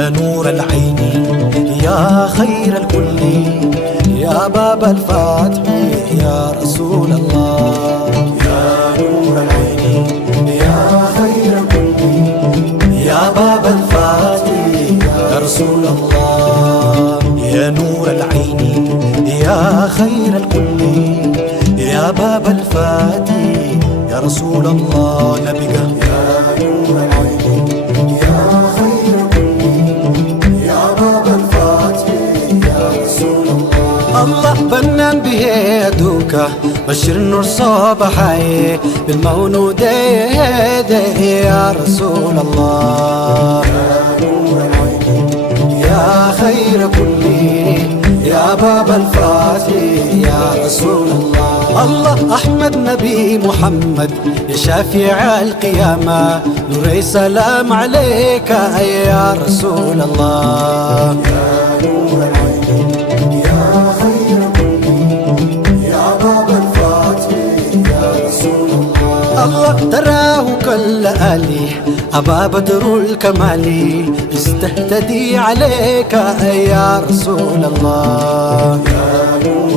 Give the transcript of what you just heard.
يا نور العين يا خير الكل يا باب الفتح يا رسول الله. يا نور العين يا خير الكل يا باب الفتح يا رسول الله. يا نور العين يا خير الكل يا باب الفتح يا رسول الله. نبيك يا نور العين يا خير الكل يا باب الفتح يا رسول الله. الله بنان بيدك بشر النور صباحي بالمولود يا رسول الله. يا نور العين يا خير كل يا باب الفتح يا رسول الله. الله أحمد نبي محمد يا شافع القيامة نوري سلام عليك يا رسول الله. يا نور العين يا خير كل يا باب الفتح يا رسول الله. الله تراه كالآلي أبا بدر الكمالي استهتدي عليك يا رسول الله. يا نور